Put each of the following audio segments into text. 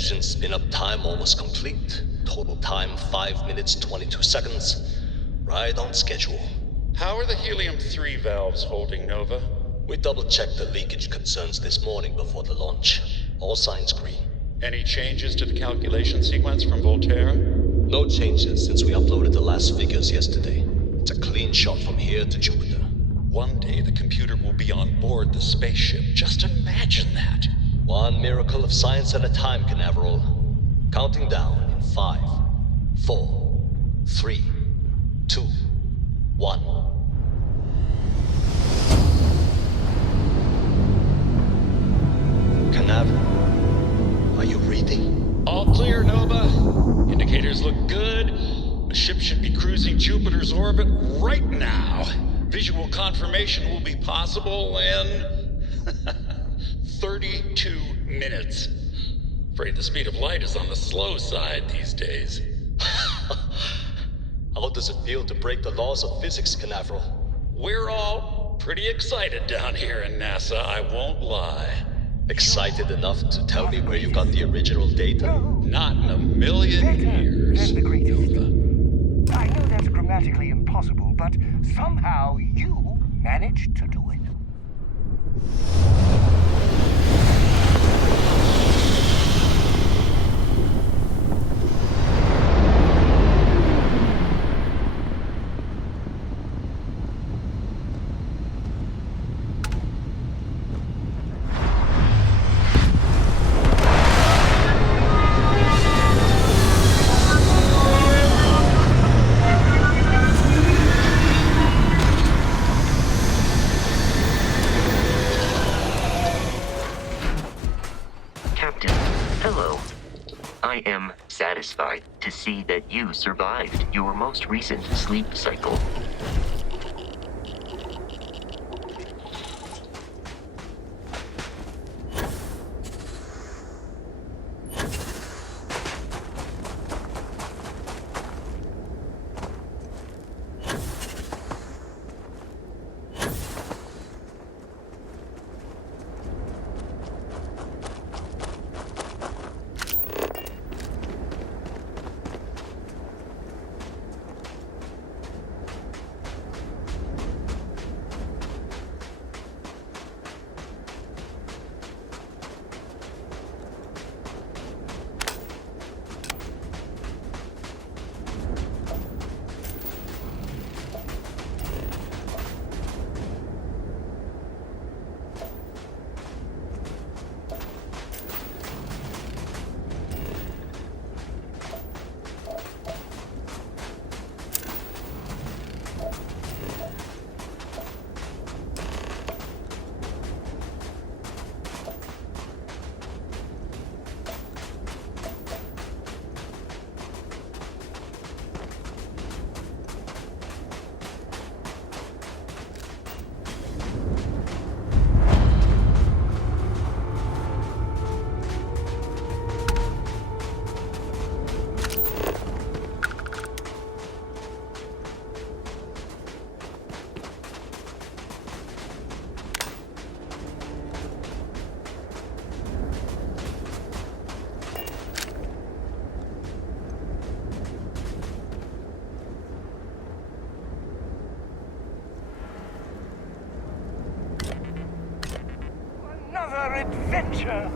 Engine spin-up time almost complete. Total time 5 minutes 22 seconds. Right on schedule. How are the helium-3 valves holding, Nova? We double-checked the leakage concerns this morning before the launch. All signs green. Any changes to the calculation sequence from Voltaire? No changes since we uploaded the last figures yesterday. It's a clean shot from here to Jupiter. One day the computer will be on board the spaceship. Just imagine that. One miracle of science at a time, Canaveral. Counting down in 5, 4, 3, 2, 1. Canaveral, are you reading? All clear, Nova. Indicators look good. The ship should be cruising Jupiter's orbit right now. Visual confirmation will be possible in 32 minutes. Afraid the speed of light is on the slow side these days. How does it feel to break the laws of physics, Canaveral? We're all pretty excited down here in NASA, I won't lie. Excited enough to tell me where you got the original data? Not in a million years. Than the greatest. I know that's grammatically impossible, but somehow you managed to do it. I am satisfied to see that you survived your most recent sleep cycle. Another adventure!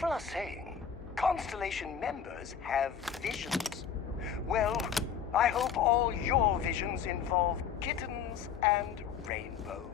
People are saying Constellation members have visions. Well, I hope all your visions involve kittens and rainbows.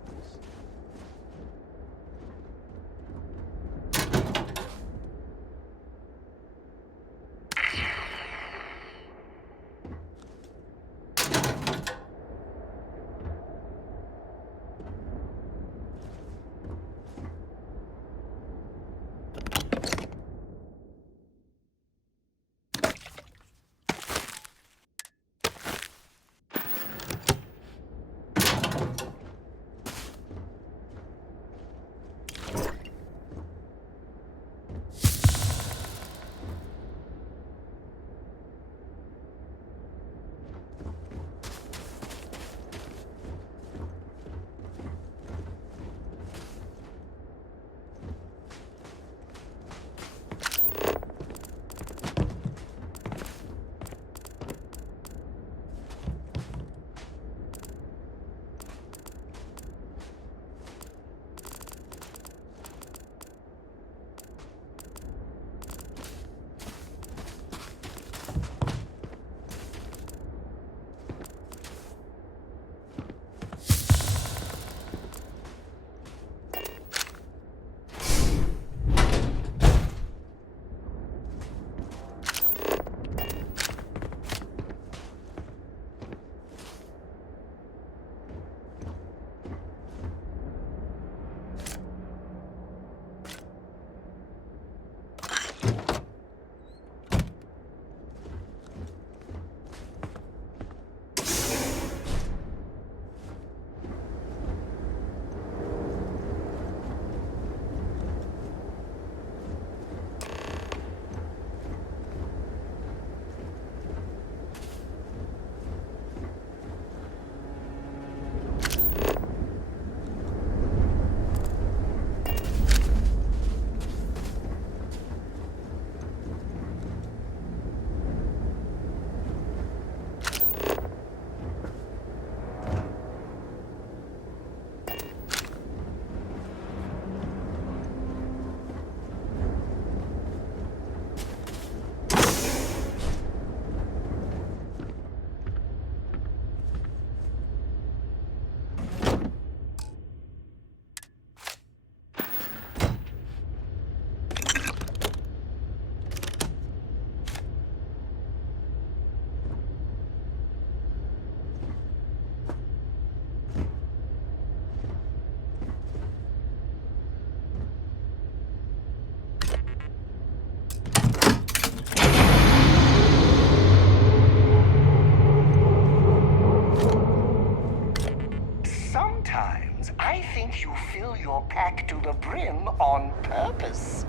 I think you fill your pack to the brim on purpose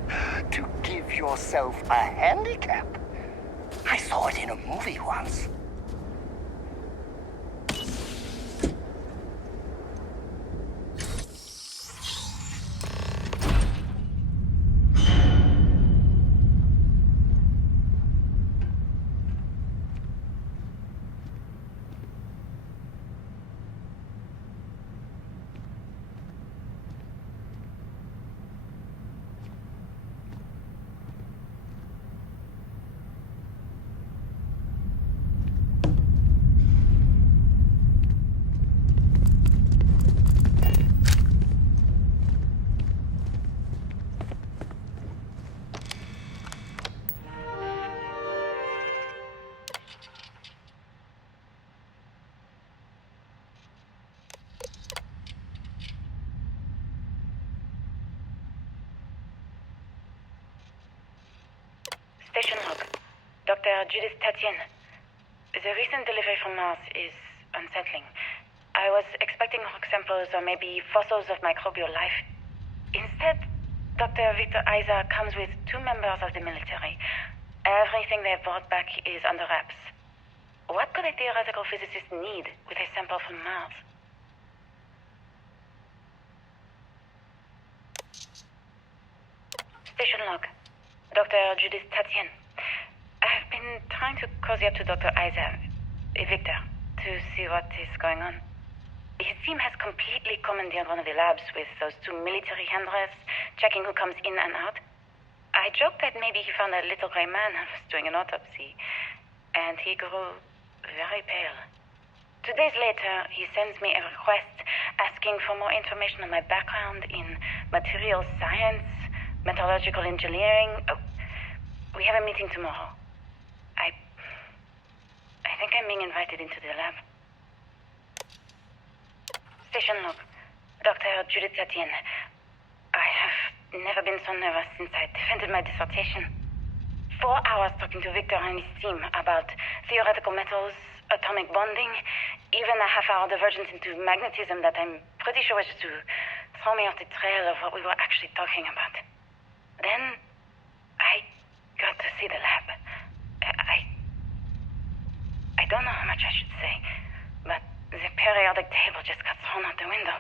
to give yourself a handicap. I saw it in a movie once. Station log. Dr. Judith Tatien. The recent delivery from Mars is unsettling. I was expecting rock samples or maybe fossils of microbial life. Instead, Dr. Victor Isa comes with 2 members of the military. Everything they've brought back is under wraps. What could a theoretical physicist need with a sample from Mars? Station log. Dr. Judith Tatien. I've been trying to cozy up to Dr. Isa, Victor, to see what is going on. His team has completely commandeered one of the labs with those 2 military handlers, checking who comes in and out. I I joked that maybe he found a little gray man and was doing an autopsy, and he grew very pale. 2 days later, he sends me a request asking for more information on my background in materials science, metallurgical engineering. Oh, we have a meeting tomorrow. I think I'm being invited into the lab. Station log. Dr. Judith Tatien. I have never been so nervous since I defended my dissertation. 4 hours talking to Victor and his team about theoretical metals, atomic bonding, even a half-hour divergence into magnetism that I'm pretty sure was to throw me off the trail of what we were actually talking about. Then, I got to see the lab. I don't know how much I should say, but the periodic table just got thrown out the window.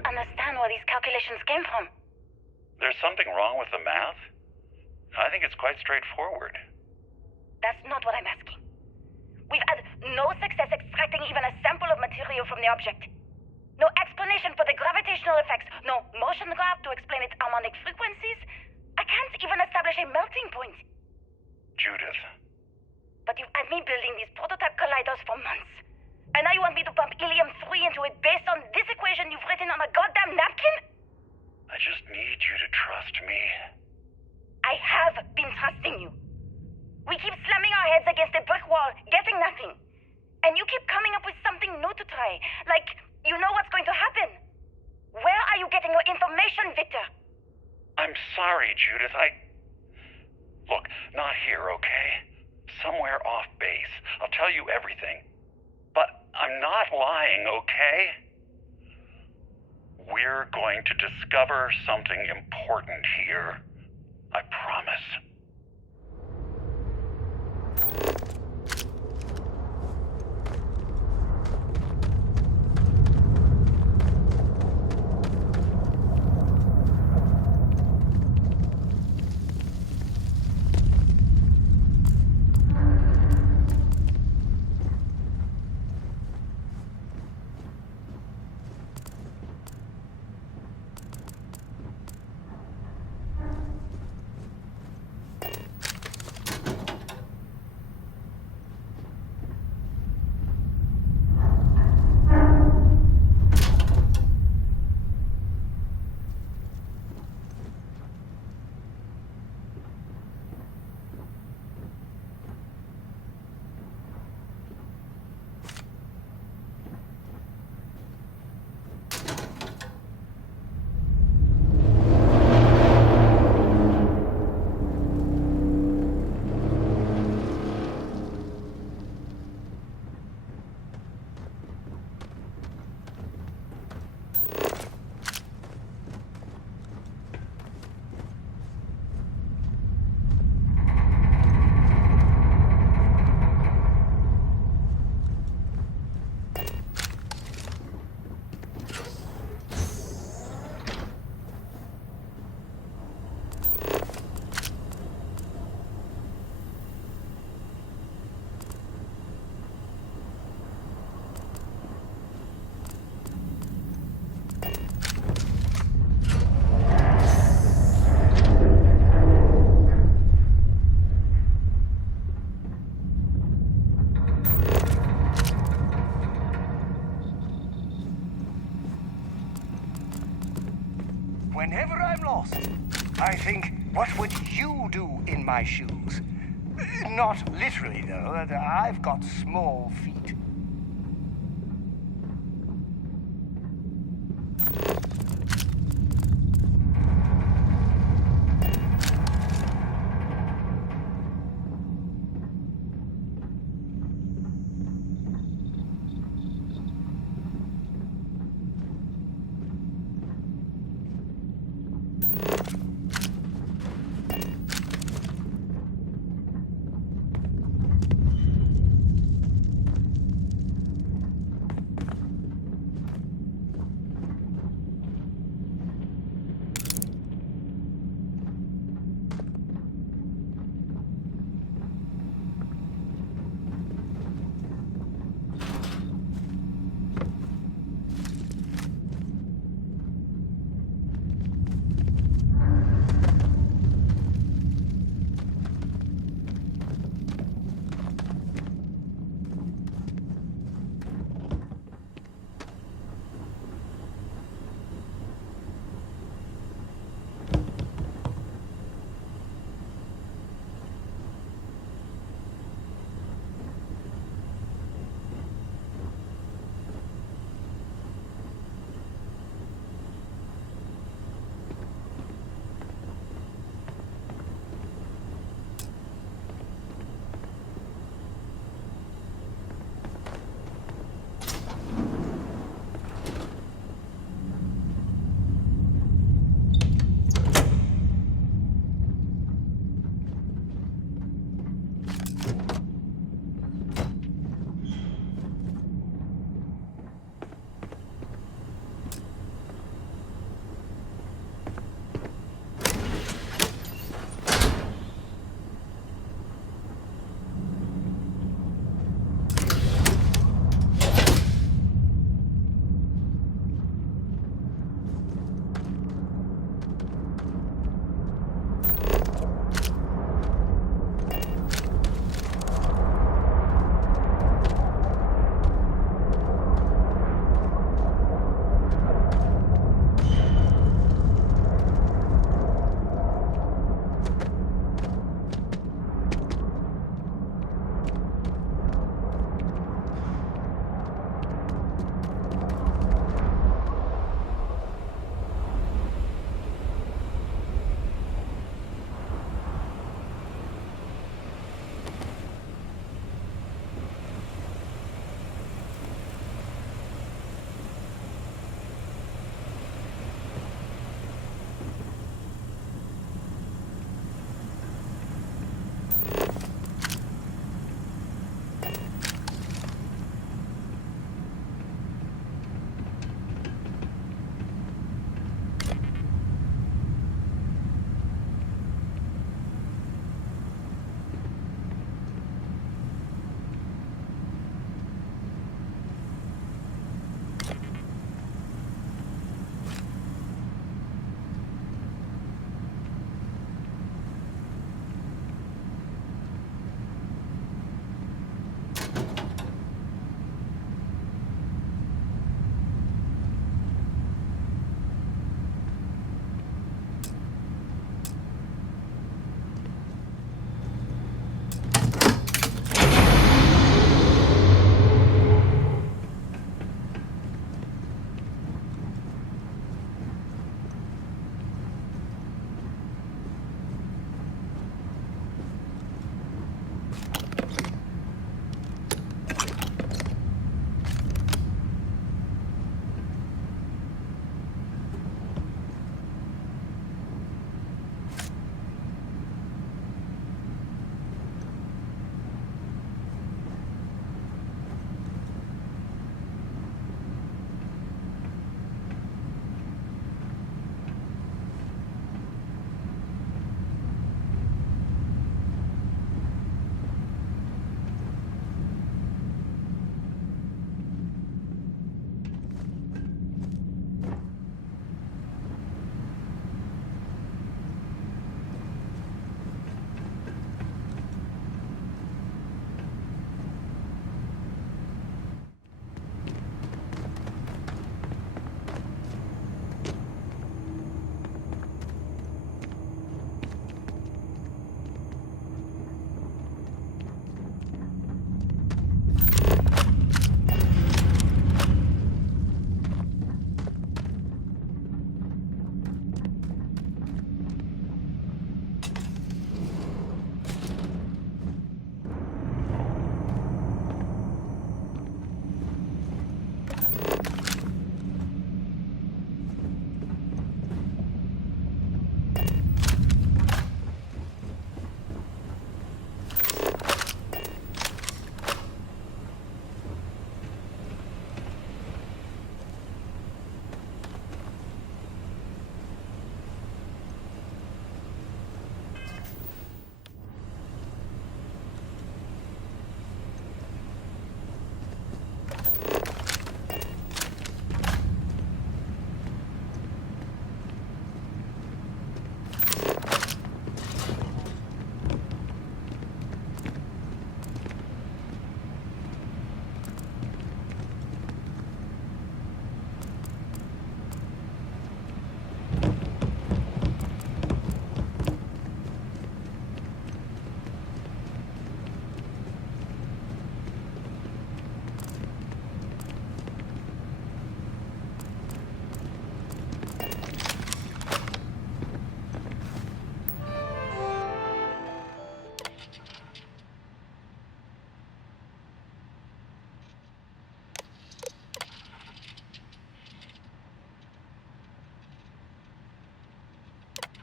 don't understand where these calculations came from. There's something wrong with the math? I think it's quite straightforward. That's not what I'm asking. We've had no success extracting even a sample of material from the object. No explanation for the gravitational effects, no motion graph to explain its harmonic frequencies. I can't even establish a melting point. Judith. But you've had me building these prototype colliders for months. And now you want me to pump helium-3 into it based on this equation you've written on a goddamn napkin? I just need you to trust me. I have been trusting you. We keep slamming our heads against a brick wall, getting nothing. And you keep coming up with something new to try. Like, you know what's going to happen. Where are you getting your information, Victor? I'm sorry, Judith. Look, not here, okay? Somewhere off base. I'll tell you everything. But I'm not lying, okay? We're going to discover something important here. I promise. Whenever I'm lost, I think, what would you do in my shoes? Not literally, though. I've got small feet.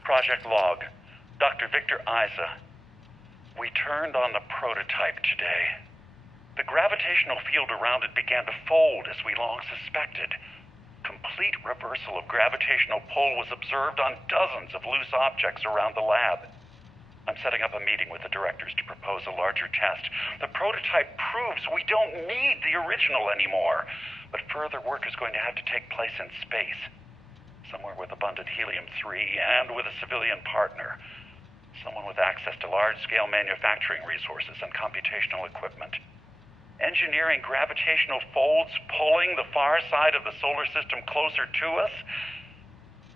Project Log. Dr. Victor Isa. We turned on the prototype today. The gravitational field around it began to fold as we long suspected. Complete reversal of gravitational pull was observed on dozens of loose objects around the lab. I'm setting up a meeting with the directors to propose a larger test. The prototype proves we don't need the original anymore, but further work is going to have to take place in space. Somewhere with abundant helium-3 and with a civilian partner. Someone with access to large-scale manufacturing resources and computational equipment. Engineering gravitational folds pulling the far side of the solar system closer to us?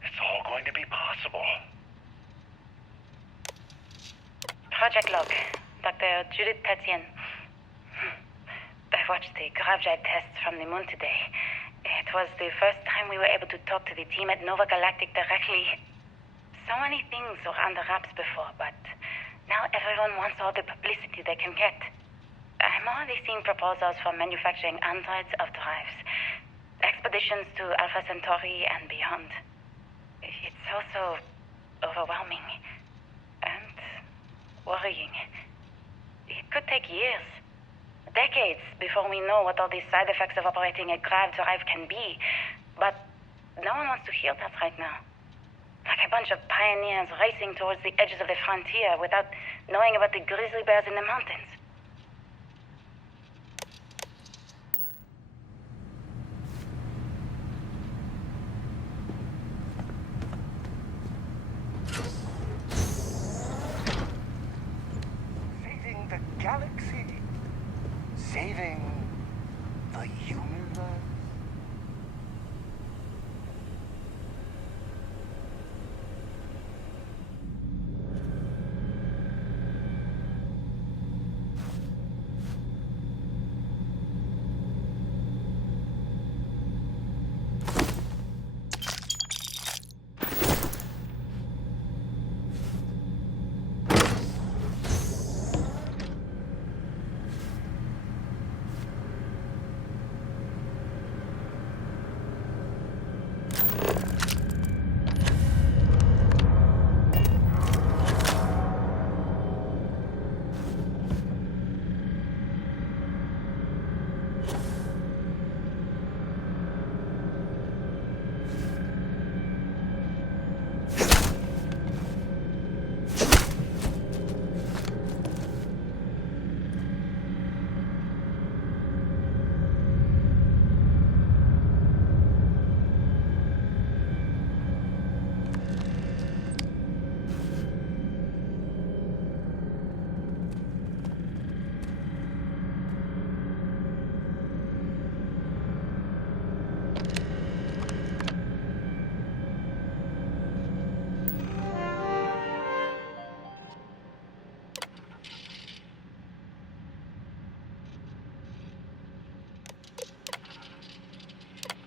It's all going to be possible. Project Log, Dr. Judith Tatien. I watched the gravjite tests from the moon today. It was the first time we were able to talk to the team at Nova Galactic directly. So many things were under wraps before, but now everyone wants all the publicity they can get. I'm already seeing proposals for manufacturing androids of drives, expeditions to Alpha Centauri and beyond. It's also overwhelming and worrying. It could take years, decades, before we know what all the side effects of operating a grav drive can be. But no one wants to hear that right now. Like a bunch of pioneers racing towards the edges of the frontier without knowing about the grizzly bears in the mountains. Saving the galaxy. Saving the universe.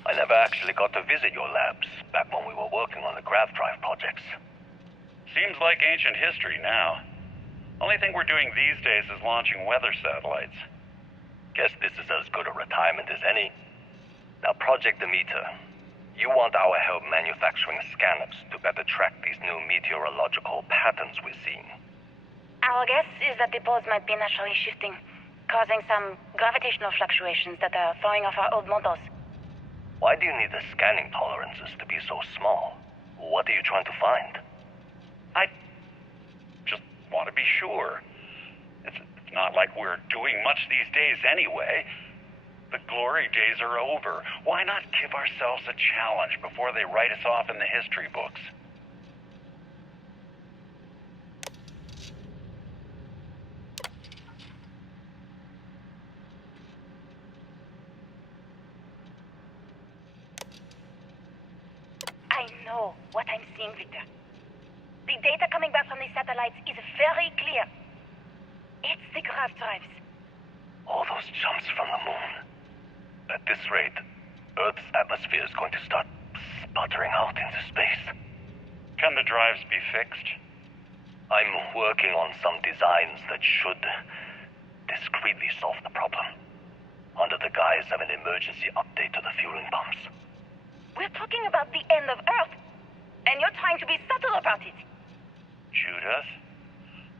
I never actually got to visit your labs back when we were working on the grav drive projects. Seems like ancient history now. Only thing we're doing these days is launching weather satellites. Guess this is as good a retirement as any. Now, Project Demeter, you want our help manufacturing scanners to better track these new meteorological patterns we're seeing. Our guess is that the poles might be naturally shifting, causing some gravitational fluctuations that are throwing off our old models. Why do you need the scanning tolerances to be so small? What are you trying to find? I just want to be sure. It's not like we're doing much these days anyway. The glory days are over. Why not give ourselves a challenge before they write us off in the history books? I know what I'm seeing, Victor. The data coming back from the satellites is very clear. It's the grav drives. All those jumps from the moon. At this rate, Earth's atmosphere is going to start sputtering out into space. Can the drives be fixed? I'm working on some designs that should discreetly solve the problem, under the guise of an emergency update to the fueling pumps. We're talking about the end of Earth, and you're trying to be subtle about it. Judith,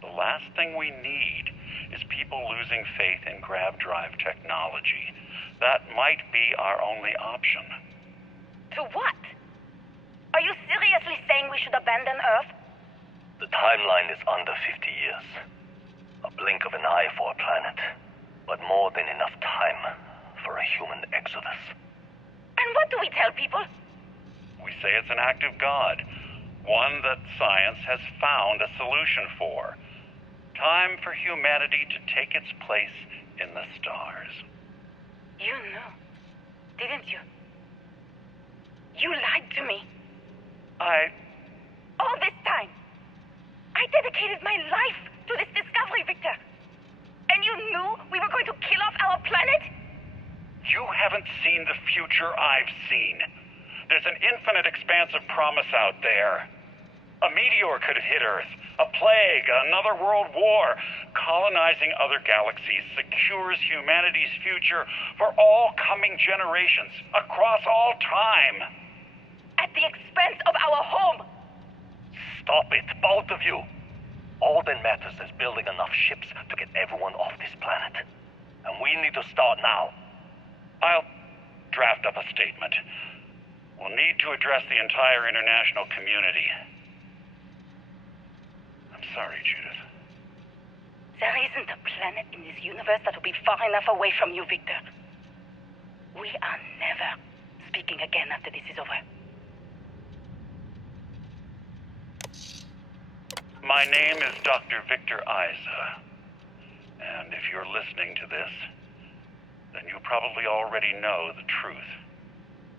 the last thing we need is people losing faith in grav drive technology. That might be our only option. To what? Are you seriously saying we should abandon Earth? The timeline is under 50 years. A blink of an eye for a planet, but more than enough time for a human exodus. And what do we tell people? We say it's an act of God, one that science has found a solution for. Time for humanity to take its place in the stars. You knew, didn't you? You lied to me. All this time, I dedicated my life to this discovery, Victor. And you knew we were going to kill off our planet? You haven't seen the future I've seen. There's an infinite expanse of promise out there. A meteor could hit Earth, a plague, another world war. Colonizing other galaxies secures humanity's future for all coming generations, across all time. At the expense of our home. Stop it, both of you. All that matters is building enough ships to get everyone off this planet. And we need to start now. I'll draft up a statement. We'll need to address the entire international community. I'm sorry, Judith. There isn't a planet in this universe that will be far enough away from you, Victor. We are never speaking again after this is over. My name is Dr. Victor Isa. And if you're listening to this, then you probably already know the truth.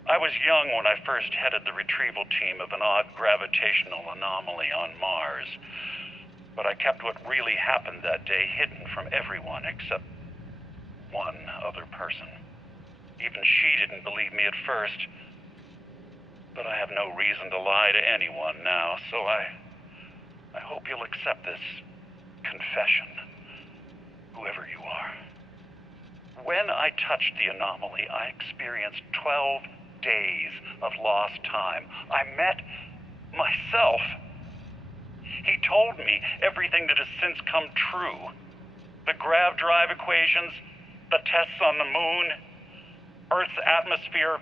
I was young when I first headed the retrieval team of an odd gravitational anomaly on Mars. But I kept what really happened that day hidden from everyone except one other person. Even she didn't believe me at first. But I have no reason to lie to anyone now, so I hope you'll accept this confession, whoever you are. When I touched the anomaly, I experienced 12 days of lost time. I met myself. He told me everything that has since come true. The grav drive equations, the tests on the moon, Earth's atmosphere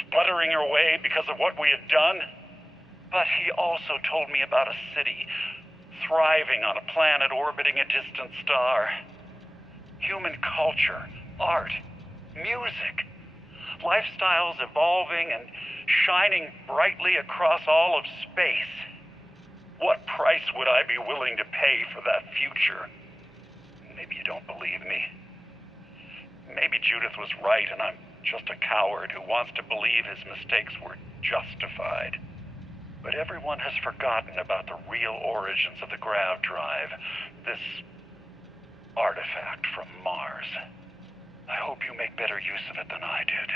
sputtering away because of what we had done. But he also told me about a city thriving on a planet orbiting a distant star. Human culture, art, music, lifestyles evolving and shining brightly across all of space. What price would I be willing to pay for that future? Maybe you don't believe me. Maybe Judith was right and I'm just a coward who wants to believe his mistakes were justified. But everyone has forgotten about the real origins of the grav drive, this artifact from Mars. I hope you make better use of it than I did.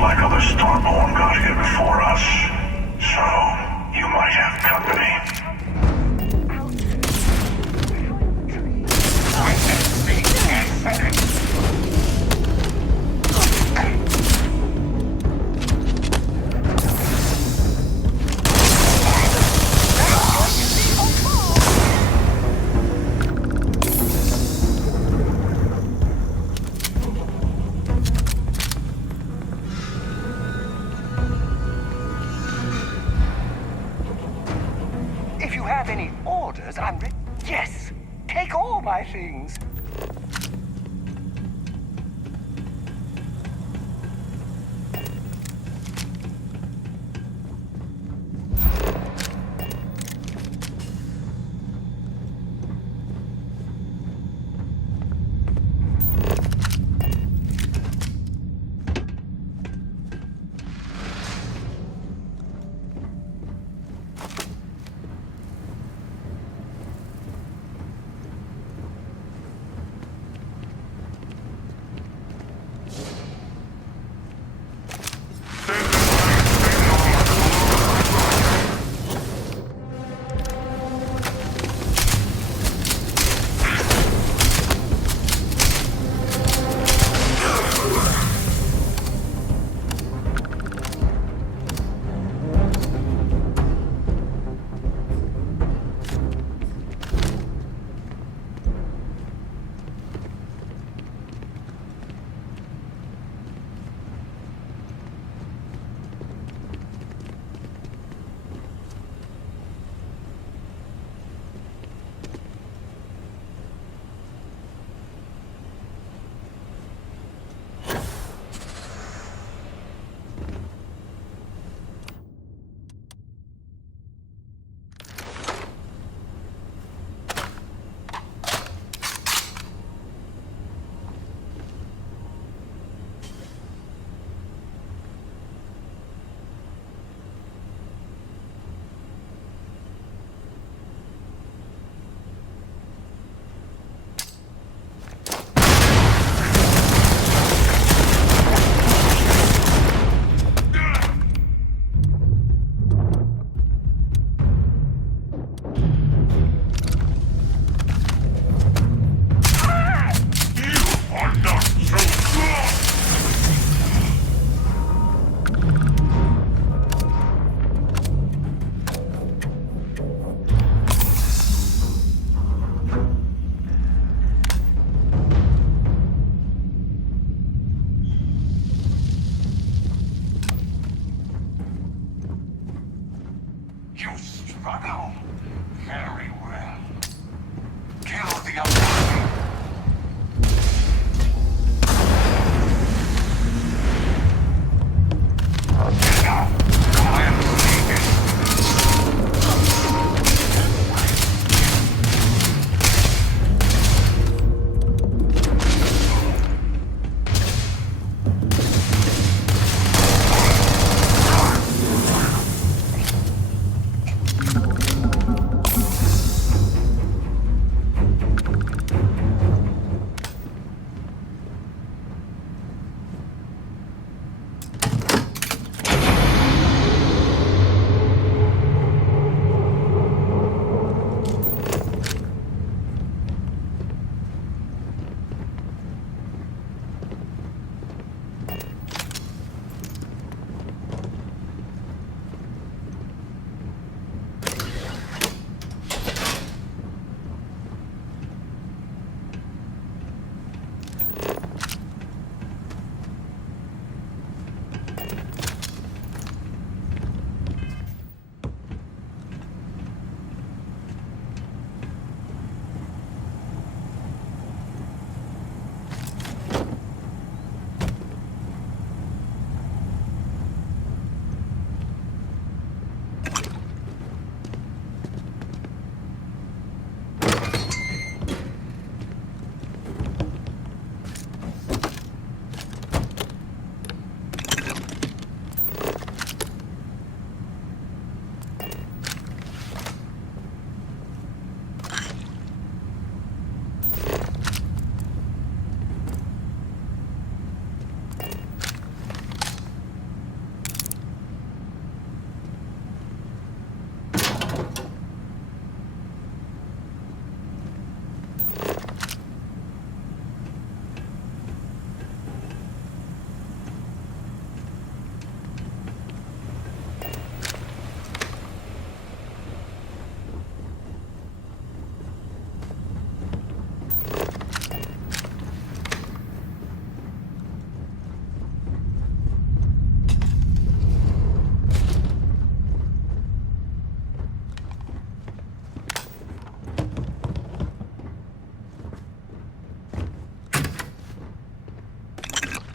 like other Starborn got here before us. So, you might have company. If you have any orders, I'm ready. Yes! Take all my things!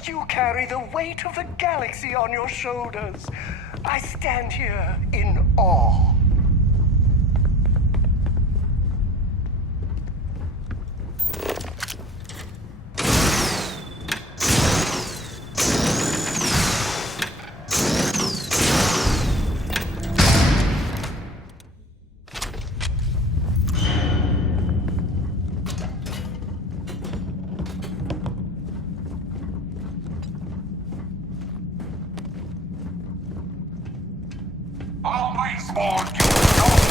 You carry the weight of the galaxy on your shoulders. I stand here in awe. Always warned you, don't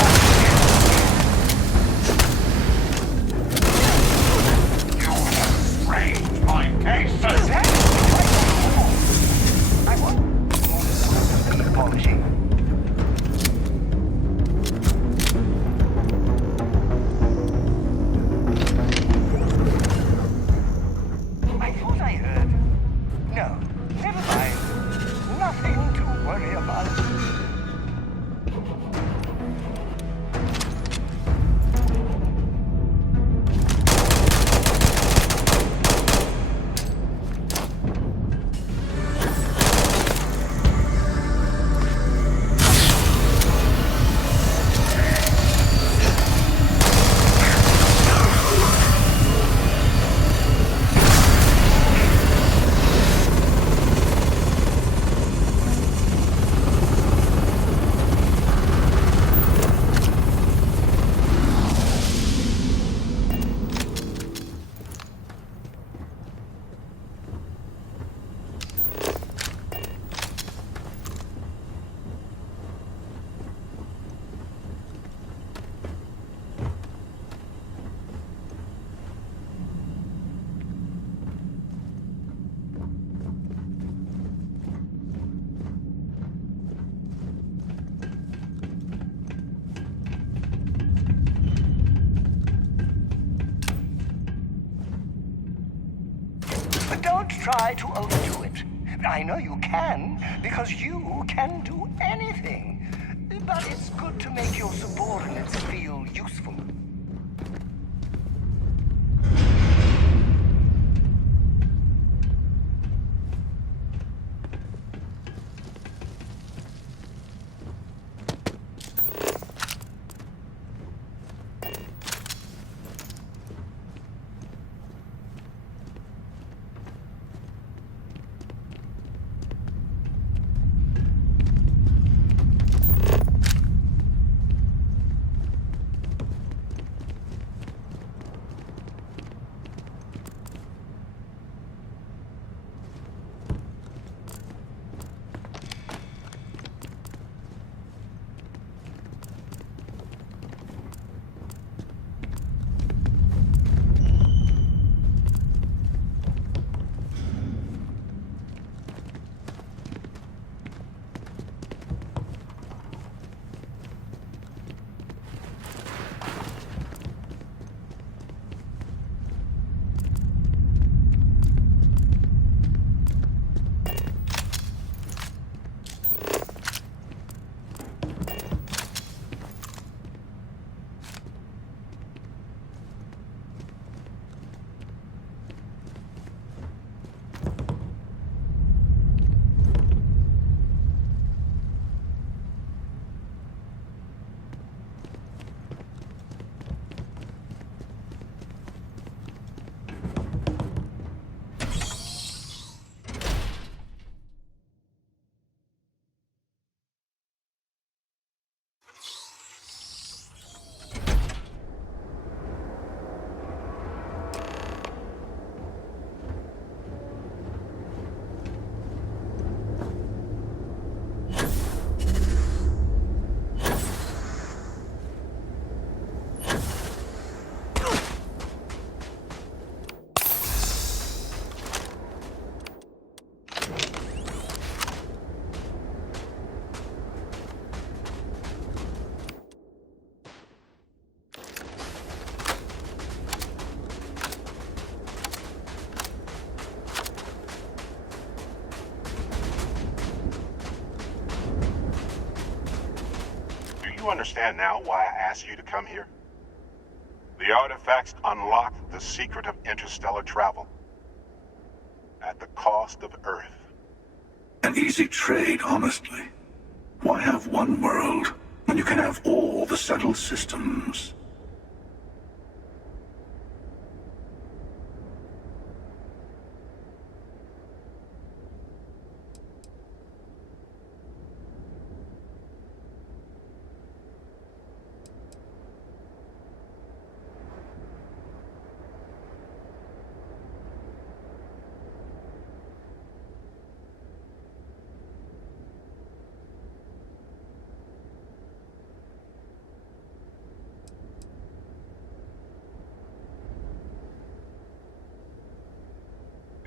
you have strained my patience. I want more polishing. I thought I heard. No, never mind. Nothing to worry about. But don't try to overdo it. I know you can, because you can do anything. But it's good to make your subordinates feel useful. You understand now why I asked you to come here? The artifacts unlock the secret of interstellar travel. at the cost of Earth. An easy trade, honestly. Why have one world when you can have all the settled systems?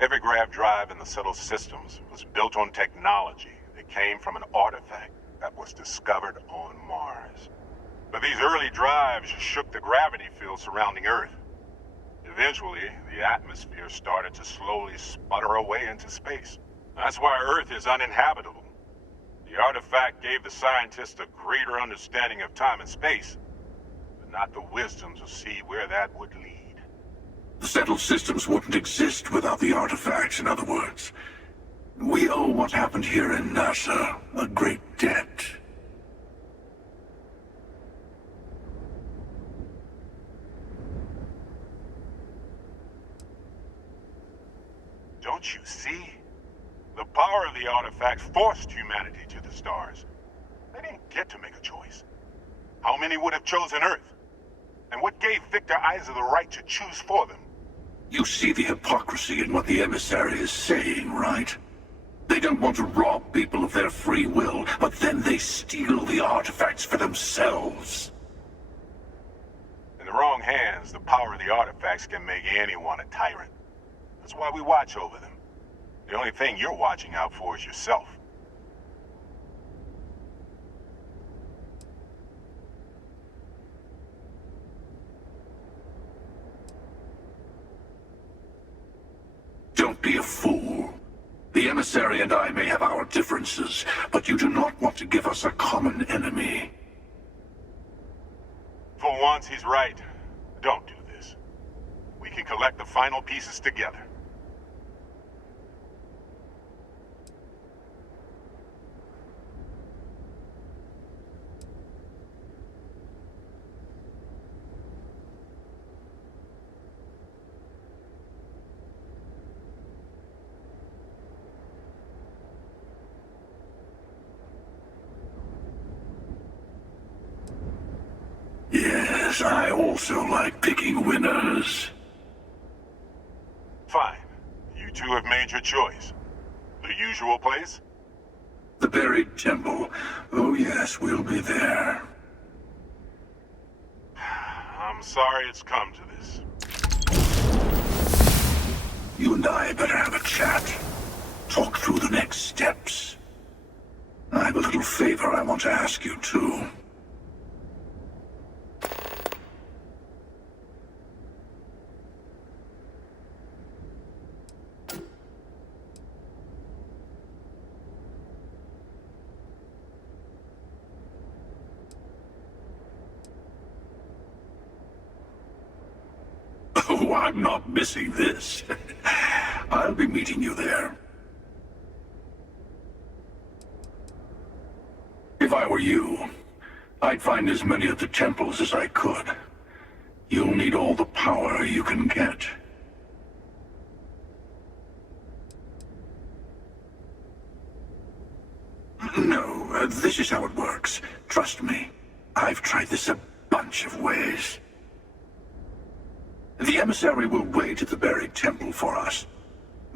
Every grav drive in the settled systems was built on technology that came from an artifact that was discovered on Mars. But these early drives shook the gravity field surrounding Earth. Eventually, the atmosphere started to slowly sputter away into space. That's why Earth is uninhabitable. The artifact gave the scientists a greater understanding of time and space, but not the wisdom to see where that would lead. The settled systems wouldn't exist without the artifacts, in other words. We owe what happened here in NASA a great debt. Don't you see? The power of the artifact forced humanity to the stars. They didn't get to make a choice. How many would have chosen Earth? And what gave Victor Isa the right to choose for them? You see the hypocrisy in what the emissary is saying, right? They don't want to rob people of their free will, but then they steal the artifacts for themselves. In the wrong hands, the power of the artifacts can make anyone a tyrant. That's why we watch over them. The only thing you're watching out for is yourself. Don't be a fool. The emissary and I may have our differences, but you do not want to give us a common enemy. For once, he's right. Don't do this. We can collect the final pieces together. Yes, I also like picking winners. Fine. You two have made your choice. The usual place? The buried temple. Oh yes, we'll be there. I'm sorry it's come to this. You and I better have a chat. Talk through the next steps. I have a little favor I want to ask you, too. Oh, I'm not missing this. I'll be meeting you there. If I were you, I'd find as many of the temples as I could. You'll need all the power you can get. No, this is how it works. Trust me. I've tried this a bunch of ways. The emissary will wait at the buried temple for us.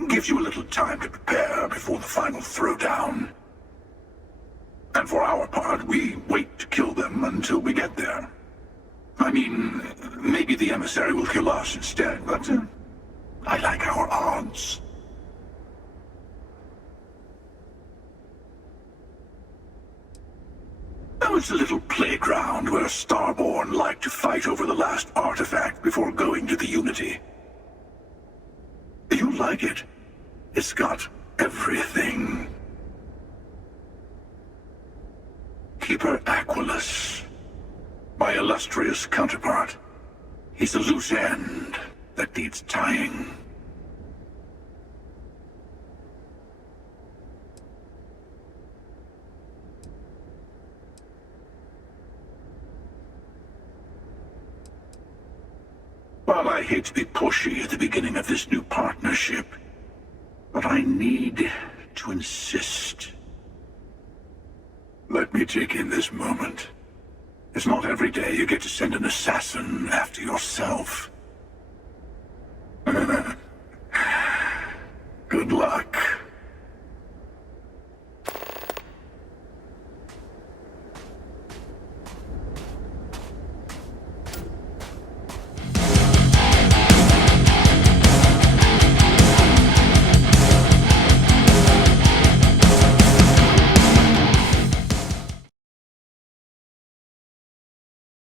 Gives you a little time to prepare before the final throwdown. And for our part, we wait to kill them until we get there. I mean, maybe the emissary will kill us instead, but I like our odds. Oh, it's a little playground where Starborn like to fight over the last artifact before going to the Unity. You'll like it. It's got everything. Keeper Aquilus, my illustrious counterpart. He's a loose end that needs tying. Well, I hate to be pushy at the beginning of this new partnership, but I need to insist. Let me take in this moment. It's not every day you get to send an assassin after yourself.